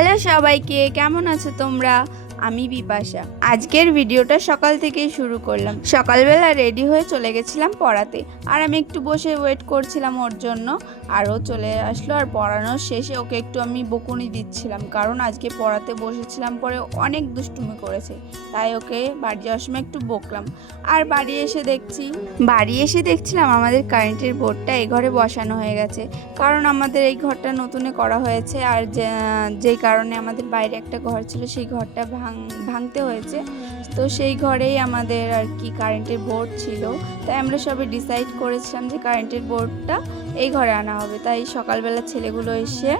Hello সবাইকে কেমন আছো তোমরা? আমি বিপাশা। আজকের ভিডিওটা সকাল থেকেই শুরু করলাম। সকালবেলা রেডি হয়ে চলে গেছিলাম পড়াতে। আর আমি একটু বসে ওয়েট করছিলাম ওর জন্য। আর ও চলে আসলো আর পড়ানোর শেষে ওকে একটু আমি বকুনি দিচ্ছিলাম। কারণ আজকে পড়াতে বসেছিলাম পরে অনেক দুষ্টুমি করেছে। তাই ওকে বাড়ি যাওয়ার সময় একটু বকলাম। আর বাড়ি এসে দেখছি, বাড়ি এসে দেখছিলাম আমাদের কারেন্টের বোর্ডটা এই ঘরে বসানো হয়ে গেছে। কারণ আমাদের এই ঘরটা নতুনে করা হয়েছে। আর যে- কারণে আমাদের বাইরে একটা ঘর ছিল, সেই ঘরটা ভাঙ ভাঙতে হয়েছে। তো সেই ঘরেই আমাদের আর কি কারেন্টের বোর্ড ছিল। তাই আমরা সবাই ডিসাইড করেছিলাম যে কারেন্টের বোর্ডটা এই ঘরে আনা হবে। তাই সকালবেলা ছেলেগুলো এসে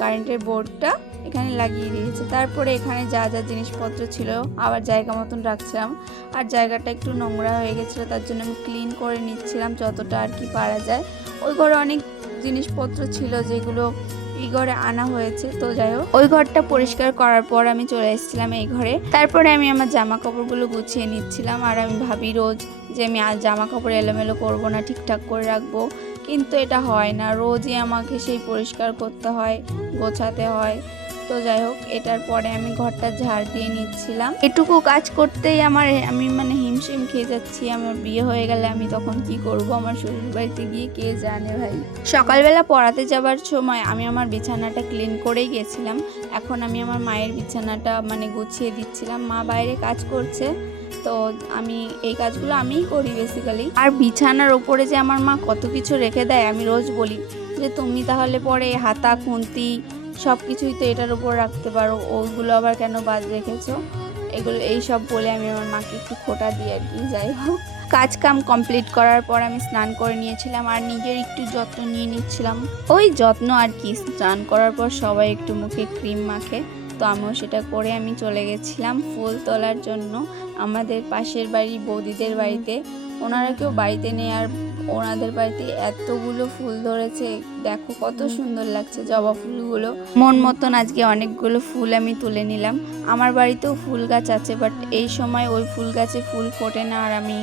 কারেন্টের বোর্ডটা এখানে লাগিয়ে দিয়েছে। তারপরে এখানে যা যা জিনিসপত্র ছিল আবার জায়গা মতন রাখছিলাম। আর জায়গাটা একটু নোংরা হয়ে গেছিল, তার জন্য আমি ক্লিন করে নিচ্ছিলাম যতটা আর কি পারা যায়। ওই ঘরে অনেক জিনিসপত্র ছিল যেগুলো এই ঘরে আনা হয়েছে, তো যাই হোক। ওই ঘরটা পরিষ্কার করার পর আমি চলে এসেছিলাম এই ঘরে। তারপরে আমি আমার জামা কাপড়গুলো গুছিয়ে নিচ্ছিলাম আর আমি ভাবি রোজ যে আমি আর জামা কাপড় এলোমেলো করব না, ঠিকঠাক করে রাখব। কিন্তু এটা হয় না। রোজই আমাকে সেই পরিষ্কার করতে হয়, গোছাতে হয়। তো যাই হোক, এটার পরে আমি ঘরটা ঝাড় দিয়ে নিচ্ছিলাম। এটুকু কাজ করতেই আমার আমি মানে হিমশিম খেয়ে যাচ্ছি, আমার বিয়ে হয়ে গেলে আমি তখন কি করব? আমার শ্বশুর বাড়িতে গিয়ে কে জানে ভাই? সকালবেলা পড়াতে যাবার সময় আমি আমার বিছানাটা ক্লিন করেই গেছিলাম। এখন আমি আমার মায়ের বিছানাটা মানে গুছিয়ে দিচ্ছিলাম। মা বাইরে কাজ করছে, তো আমি এই কাজগুলো আমিই করি বেসিক্যালি আর বিছানার ওপরে যে আমার মা কত কিছু রেখে দেয়, আমি রোজ বলি যে, তুমি তাহলে পরে হাতা, খুন্তি সব কিছুই তো এটার উপর রাখতে পারো। ওগুলো আবার কেন বাদ রেখেছো? এগুলো এই সব বলে আমি আমার মাকে একটু খোটা দিয়ে আর কি, যাই হোক। কাজ কাম কমপ্লিট করার পর আমি স্নান করে নিয়েছিলাম আর নিজের একটু যত্ন নিয়ে নিচ্ছিলাম। ওই যত্ন আর কি, স্নান করার পর সবাই একটু মুখে ক্রিম মাখে। তো আমিও সেটা করে আমি চলে গেছিলাম ফুল তোলার জন্য আমাদের পাশের বাড়ি বৌদিদের বাড়িতে। ওনারা কেউ বাড়িতে নেই আর ওনাদের বাড়িতে এতগুলো ফুল ধরেছে, দেখো কত সুন্দর লাগছে জবা ফুলগুলো। মন মতন আজকে অনেকগুলো ফুল আমি তুলে নিলাম। আমার বাড়িতেও ফুল গাছ আছে বাট এই সময় ওই ফুল গাছে ফুল ফোটে না আর আমি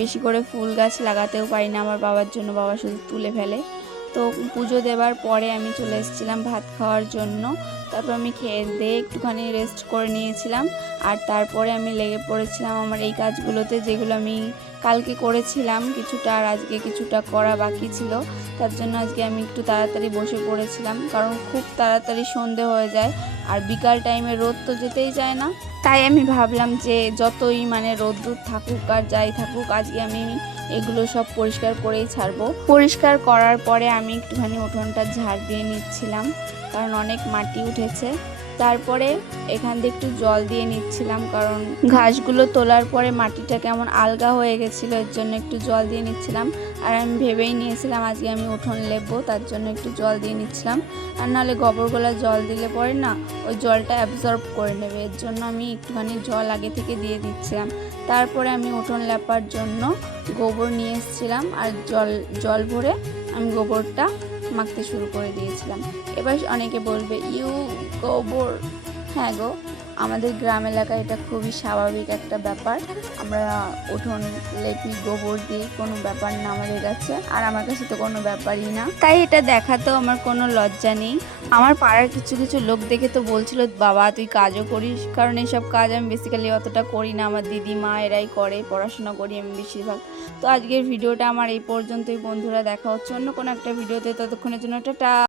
বেশি করে ফুল গাছ লাগাতেও পারি না। আমার বাবার জন্য বাবা শুধু তুলে ফেলে। তো পুজো দেওয়ার পরে আমি চলে এসেছিলাম ভাত খাওয়ার জন্য। তারপর আমি খেয়ে দিয়ে একটুখানি রেস্ট করে নিয়েছিলাম। আর তারপরে আমি লেগে পড়েছিলাম আমার এই কাজগুলোতে যেগুলো আমি কালকে করেছিলাম কিছুটা আর আজকে কিছুটা করা বাকি ছিল। তার জন্য আজকে আমি একটু তাড়াতাড়ি বসে পড়েছিলাম, কারণ খুব তাড়াতাড়ি সন্ধে হয়ে যায় আর বিকাল টাইমে রোদ তো যেতেই যায় না। তাই আমি ভাবলাম যে যতই মানে রোদ্দুর থাকুক আর যাই থাকুক, আজকে আমি এগুলো সব পরিষ্কার করেই ছাড়বো। পরিষ্কার করার পরে আমি একটুখানি উঠোনটা ঝাড় দিয়ে নিচ্ছিলাম, কারণ অনেক মাটি উঠেছে। তারপরে এখান দিয়ে একটু জল দিয়ে নিচ্ছিলাম, কারণ ঘাসগুলো তোলার পরে মাটিটা কেমন আলগা হয়ে গেছিল, এর জন্য একটু জল দিয়ে নিচ্ছিলাম। আর আমি ভেবেই নিয়েছিলাম আজকে আমি উঠোন লেপবো, তার জন্য একটু জল দিয়ে নিচ্ছিলাম। আর নাহলে গোবরগুলা জল দিলে পরে না, ওই জলটা অ্যাবজর্ব করে নেবে, এর জন্য আমি একটুখানি জল আগে থেকে দিয়ে দিচ্ছিলাম। তারপরে আমি উঠোন লেপার জন্য গোবর নিয়ে এসেছিলাম, আর জল জল ভরে আমি গোবরটা মাখতে শুরু করে দিয়েছিলাম। এবার অনেকে বলবে ইউ গোবর হ্যাঁ গো আমাদের গ্রাম এলাকায় এটা খুবই স্বাভাবিক একটা ব্যাপার। আমরা উঠোন লেপি, গোবর দিই, কোনো ব্যাপার না আমাদের কাছে। আর আমার কাছে তো কোনো ব্যাপারই না। তাই এটা দেখাতেও আমার কোনো লজ্জা নেই। আমার পাড়ার কিছু কিছু লোক দেখে তো বলছিল, বাবা, তুই কাজও করিস? কারণ এইসব কাজ আমি বেসিক্যালি অতটা করি না। আমার দিদি, মা এরাই করে, পড়াশোনা করি আমি বেশিরভাগ। তো আজকের ভিডিওটা আমার এই পর্যন্তই। বন্ধুরা, দেখা হচ্ছে অন্য কোনো একটা ভিডিওতে। ততক্ষণের জন্য টাটা।